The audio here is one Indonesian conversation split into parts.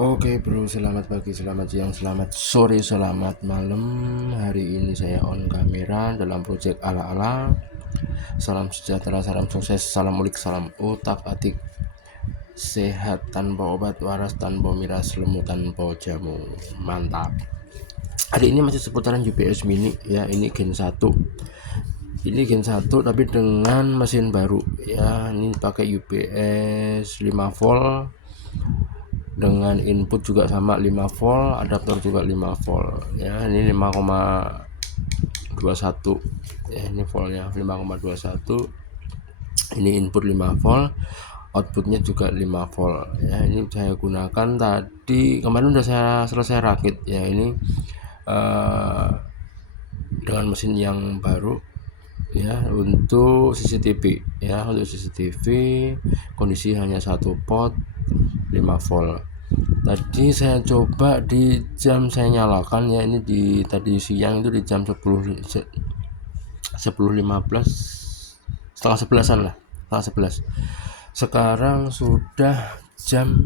Oke bro, selamat pagi, selamat siang, selamat sore, selamat malam. Hari ini saya on kamera dalam project ala-ala. Salam sejahtera, salam sukses, salam ulik, salam utak-atik. Sehat tanpa obat, waras tanpa miras, lemu tanpa jamu. Mantap. Hari ini masih seputaran UPS mini ya, ini Gen 1. Ini Gen 1 tapi dengan mesin baru ya. Ini pakai UPS 5 volt dengan input juga sama 5 volt, adaptor juga 5 volt ya. Ini 5,21 ya, ini voltnya 5,21. Ini input 5 volt, outputnya juga 5 volt ya. Ini saya gunakan tadi, kemarin udah saya selesai rakit ya. Ini dengan mesin yang baru ya, untuk CCTV ya, untuk CCTV kondisi hanya satu pot 5 volt. Tadi saya coba di jam saya nyalakan ya, ini di tadi siang itu di jam 10.15, setengah 11-an lah, setengah 11. Sekarang sudah jam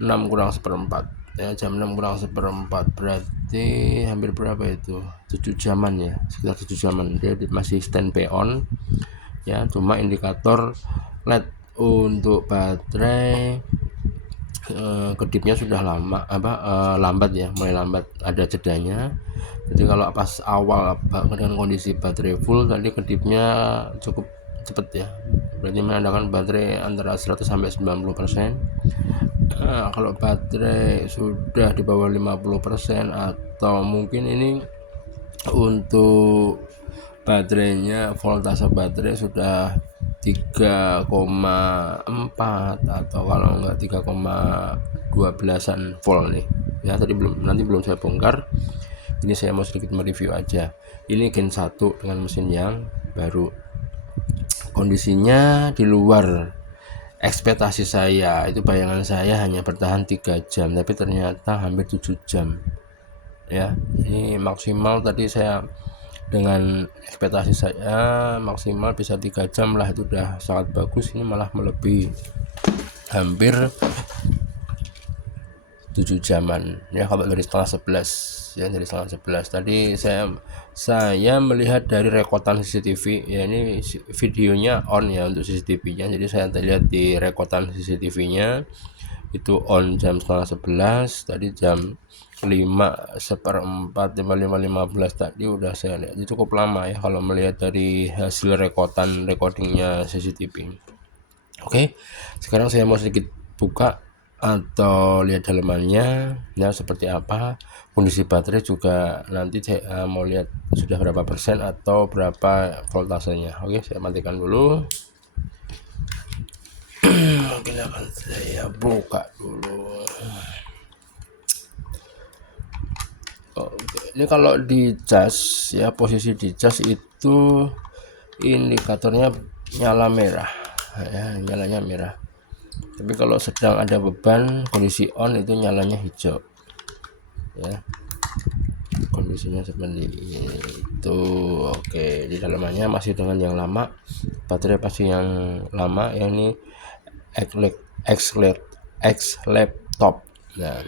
6 kurang seperempat ya, jam 6 kurang seperempat, berarti hampir berapa itu, 7 jaman ya, sekitar 7 jaman. Dia masih standby on ya, cuma indikator LED untuk baterai kedipnya sudah lambat ya, mulai lambat, ada jedanya. Jadi kalau pas awal dengan kondisi baterai full tadi kedipnya cukup cepet ya, berarti menandakan baterai antara 100 sampai 90%. Kalau baterai sudah di bawah 50% atau mungkin ini untuk baterainya, voltase baterai sudah 3,4 atau kalau enggak 3,12an volt nih ya. Tadi nanti belum saya bongkar, ini saya mau sedikit mereview aja. Ini Gen 1 dengan mesin yang baru, kondisinya di luar ekspektasi saya. Itu bayangan saya hanya bertahan 3 jam, tapi ternyata hampir 7 jam ya. Ini maksimal tadi saya, dengan ekspektasi saya maksimal bisa 3 jam lah, itu udah sangat bagus. Ini malah melebihi, hampir 7 jaman ya kalau dari setengah 11 ya, dari setengah 11. Tadi saya melihat dari rekotan CCTV ya, ini videonya on ya untuk CCTV nya, jadi saya lihat di rekotan CCTV nya itu on jam setengah 11. Tadi jam 5:15 tadi udah saya lihat. Itu cukup lama ya kalau melihat dari hasil recordingnya CCTV. Oke, sekarang saya mau sedikit buka atau lihat dalamannya ya, seperti apa kondisi baterai juga. Nanti saya mau lihat sudah berapa persen atau berapa voltasenya. Oke, saya matikan dulu. Mungkin akan saya buka dulu. Oke, ini kalau di cas ya, posisi di cas itu indikatornya nyala merah ya, nyalanya merah. Tapi kalau sedang ada beban, kondisi on, itu nyalanya hijau ya, kondisinya seperti itu. Oke, di dalamnya masih dengan yang lama, baterai pasti yang lama ya. Ini X laptop. Nah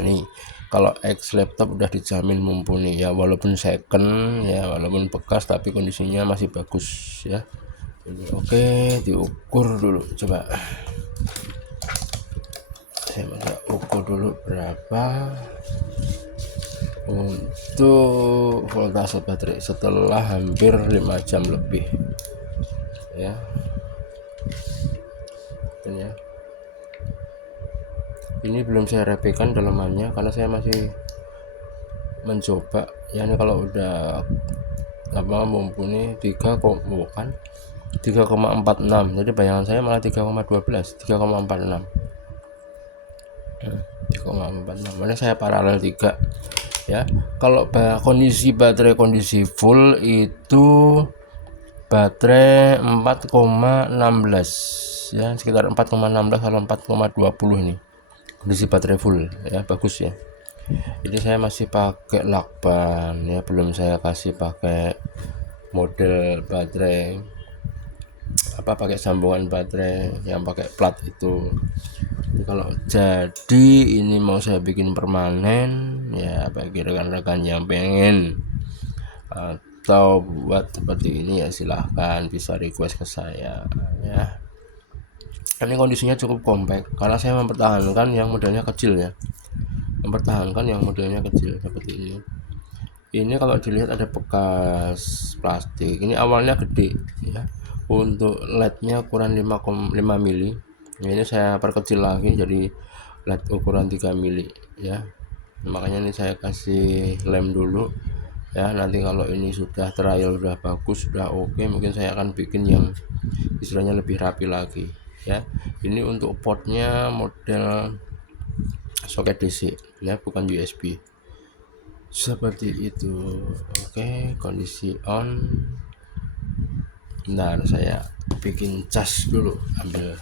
ini kalau X laptop udah dijamin mumpuni ya, walaupun second ya, walaupun bekas tapi kondisinya masih bagus ya. Oke, diukur dulu, coba saya bisa ukur dulu berapa untuk voltase baterai setelah hampir 5 jam lebih ya. Dan ya, ini belum saya rapikan dalamannya karena saya masih mencoba ya. Ini kalau udah mumpuni 3,46, jadi bayangan saya malah 3,12, 3,46. 3,46, mana saya paralel 3 ya. Kalau kondisi baterai kondisi full itu baterai 4,16 ya, sekitar 4,16 atau 4,20 ini kondisi baterai full ya, bagus ya. Ini saya masih pakai lakban ya, belum saya kasih pakai model baterai pakai sambungan baterai yang pakai plat itu. Jadi kalau jadi ini mau saya bikin permanen ya, bagi rekan-rekan yang pengen atau buat seperti ini ya silahkan, bisa request ke saya ya. Ini kondisinya cukup kompak karena saya mempertahankan yang modelnya kecil ya, seperti ini. Ini kalau dilihat ada bekas plastik, ini awalnya gede ya, untuk LED-nya ukuran 5 mili. Ini saya perkecil lagi jadi LED ukuran 3 mili ya, makanya ini saya kasih lem dulu ya. Nanti kalau ini sudah trial, sudah bagus, sudah oke, mungkin saya akan bikin yang istilahnya lebih rapi lagi ya. Ini untuk portnya model soket DC ya, bukan USB, seperti itu. Oke, kondisi on. Bentar, saya bikin cas dulu, ambil.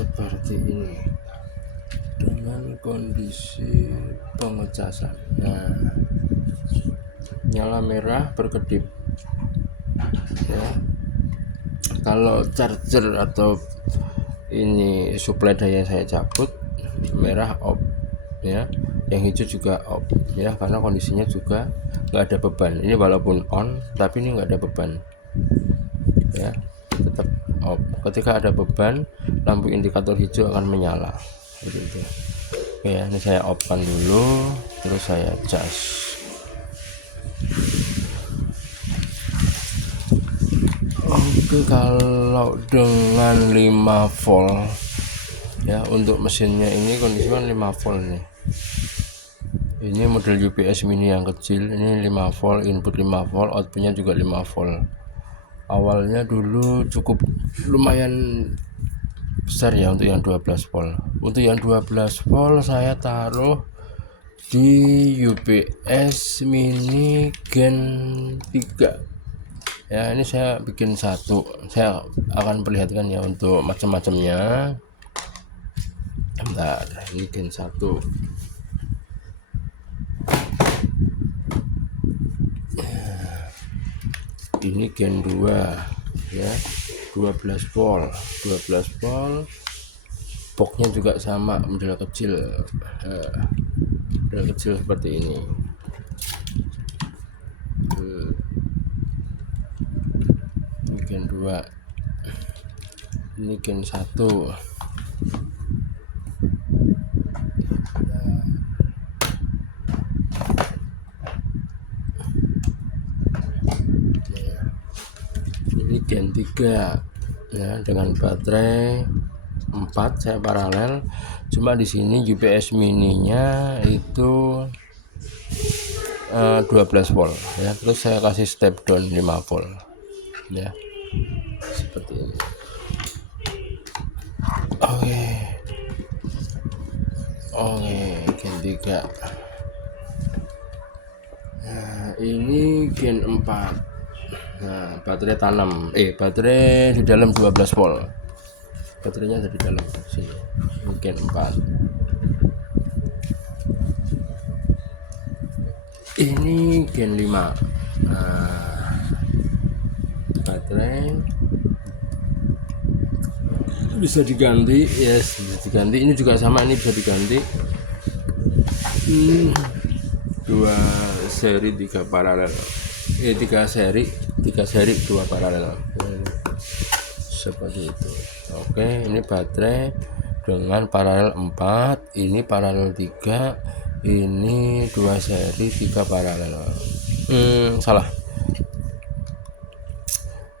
Seperti ini dengan kondisi pengecasan. Nah, nyala merah berkedip ya. Kalau charger atau ini suplai daya saya cabut, merah off ya, yang hijau juga off ya, karena kondisinya juga nggak ada beban. Ini walaupun on tapi ini nggak ada beban ya, tetap off. Ketika ada beban, lampu indikator hijau akan menyala begitu. Oke ya, ini saya off kan dulu, terus saya cas. Oke, kalau dengan 5 volt ya, untuk mesinnya ini kondisinya 5 volt nih. Ini model UPS mini yang kecil, ini 5 volt, input 5 volt, outputnya juga 5 volt. Awalnya dulu cukup lumayan besar ya untuk yang 12 volt. Untuk yang 12 volt saya taruh di UPS mini Gen 3 ya. Ini saya bikin satu, saya akan perlihatkan ya untuk macam-macamnya. Bentar, ini Gen 1. Ini Gen 2 ya, 12 volt. Boxnya juga sama, model kecil, seperti ini. Ini Gen 2, ini Gen 1. Ini Gen 3 ya, dengan baterai 4, saya paralel. Cuma di sini UPS mininya itu 12 volt ya, terus saya kasih step down 5 volt ya, seperti ini. Oke, Gen 3. Nah, ini Gen 4. Nah, baterai tanam, baterai di dalam 12 volt. Baterainya ada di dalam sini. Ini Gen 4. Ini Gen 5. Nah, baterai bisa diganti, yes, bisa diganti. Ini juga sama, ini bisa diganti. 2 seri 3 paralel. 3 seri 2 paralel. Seperti itu. Oke, ini baterai dengan paralel 4, ini paralel 3, ini 2 seri 3 paralel. Salah.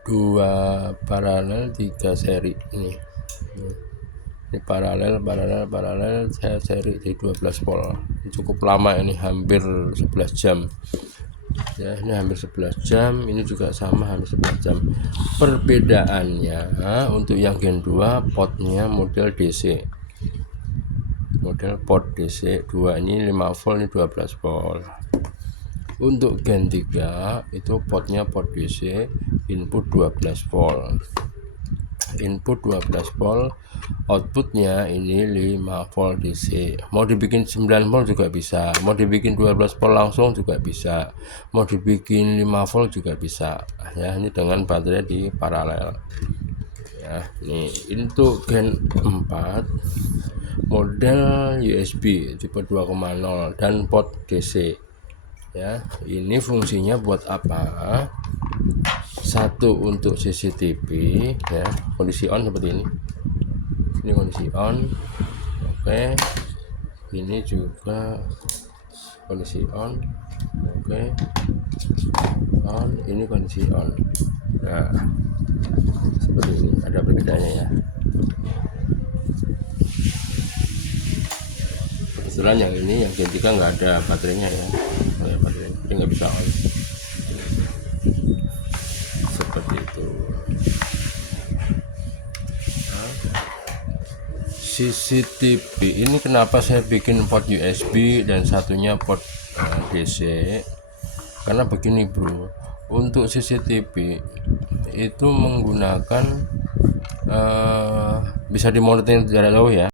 2 paralel 3 seri ini paralel, saya seri di 12 volt. Cukup lama ini, hampir 11 jam ya. Ini hampir 11 jam, ini juga sama, hampir 11 jam. Perbedaannya untuk yang Gen 2 potnya model DC model port DC 2, ini 5 volt, ini 12 volt. Untuk gen 3 itu portnya port DC, input 12 volt, input 12 volt, outputnya ini 5 volt DC. Mau dibikin 9 volt juga bisa, mau dibikin 12 volt langsung juga bisa, mau dibikin 5 volt juga bisa ya, ini dengan baterai di paralel ya. Ini untuk gen 4 model USB tipe 2,0 dan port DC ya. Ini fungsinya buat apa? Satu, untuk CCTV ya, kondisi on seperti ini kondisi on. Oke, ini juga kondisi on. Oke, on, ini kondisi on. Nah, seperti ini, ada perbedaannya ya. Kebetulan yang ini, yang Gen 3 nggak ada baterainya ya, baterainya, jadi nggak bisa on. Seperti itu. CCTV ini kenapa saya bikin port USB dan satunya port DC, karena begini bro, untuk CCTV itu menggunakan bisa dimonitor jarak jauh ya.